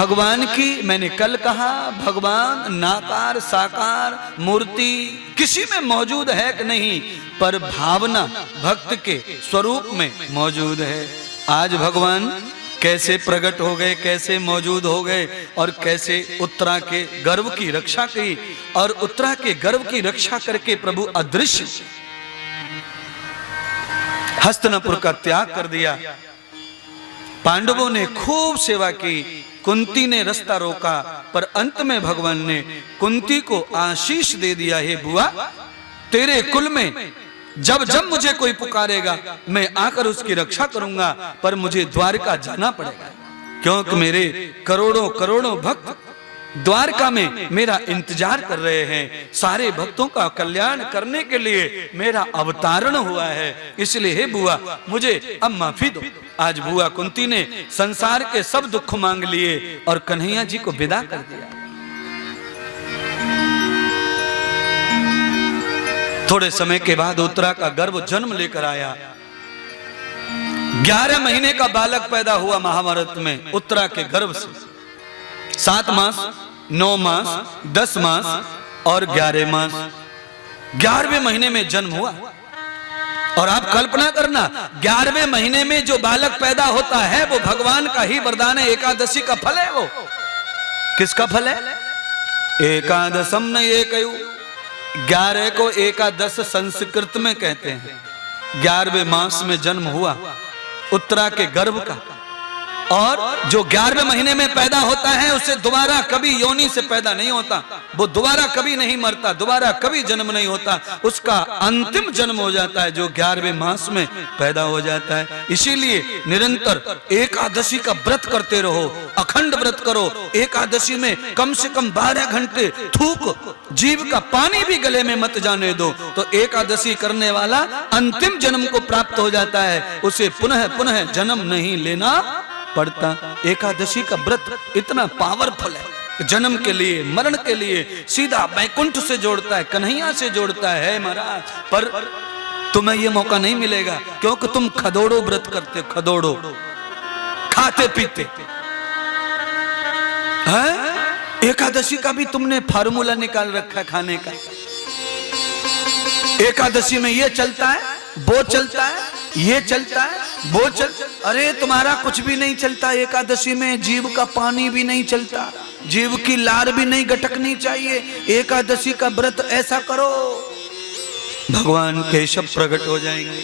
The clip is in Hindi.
भगवान की, मैंने कल कहा, भगवान नाकार साकार मूर्ति किसी में मौजूद है कि नहीं, पर भावना भक्त के स्वरूप में मौजूद है। आज भगवान कैसे प्रकट हो गए, कैसे मौजूद हो गए, और कैसे उत्तरा के गर्व की रक्षा की, और उत्तरा के गर्व की रक्षा करके प्रभु अदृश्य हस्तिनापुर का त्याग कर दिया। पांडवों ने खूब सेवा की, कुंती ने रास्ता रोका, पर अंत में भगवान ने कुंती को आशीष दे दिया, हे बुआ तेरे कुल में जब जब मुझे कोई पुकारेगा मैं आकर उसकी रक्षा करूंगा, पर मुझे द्वारका जाना पड़ेगा, क्योंकि मेरे करोड़ों करोड़ों भक्त द्वारका में मेरा इंतजार कर रहे हैं। सारे भक्तों का कल्याण करने के लिए मेरा अवतारण हुआ है, इसलिए हे बुआ मुझे अब माफी दो। आज बुआ कुंती ने संसार के सब दुख मांग लिए और कन्हैया जी को विदा कर दिया। थोड़े समय के बाद उत्तरा का गर्भ जन्म लेकर आया। 11 महीने का बालक पैदा हुआ महाभारत में उत्तरा के गर्भ से। 7 मास, 9 मास, 10 मास और 11 मास, 11वें महीने में जन्म हुआ। और आप कल्पना करना, 11वें महीने में जो बालक पैदा होता है वो भगवान का ही वरदान है, एकादशी का फल है। वो किसका फल है? एकादशम न एकयु, 11 को एकादश संस्कृत में कहते हैं। 11वें मास में जन्म हुआ उत्तरा के गर्भ का, और जो 11वें महीने में पैदा होता है उसे दोबारा कभी योनि से पैदा नहीं होता, वो दोबारा कभी नहीं मरता, दोबारा कभी जन्म नहीं होता, उसका अंतिम जन्म हो जाता है जो 11वें मास में पैदा हो जाता है। इसीलिए निरंतर एकादशी का व्रत करते रहो, अखंड व्रत करो। एकादशी में कम से कम 12 घंटे थूक जीव का पानी भी गले में मत जाने दो, तो एकादशी करने वाला अंतिम जन्म को प्राप्त हो जाता है, उसे पुनः पुनः जन्म नहीं लेना पड़ता। एकादशी का व्रत इतना पावरफुल है, जन्म के लिए मरण के लिए सीधा बैकुंठ से जोड़ता है, कन्हैया से जोड़ता है महाराज। पर तुम्हें यह मौका नहीं मिलेगा क्योंकि तुम खदोड़ो व्रत करते हो, खदोड़ो खाते पीते हैं। एकादशी का भी तुमने फार्मूला निकाल रखा खाने का। एकादशी में ये चलता है, वो चलता है, ये चलता है, वो चल, अरे तुम्हारा कुछ भी नहीं चलता। एकादशी में जीव का पानी भी नहीं चलता, जीव की लार भी नहीं गटकनी चाहिए। एकादशी का व्रत ऐसा करो, भगवान केशव प्रकट हो जाएंगे।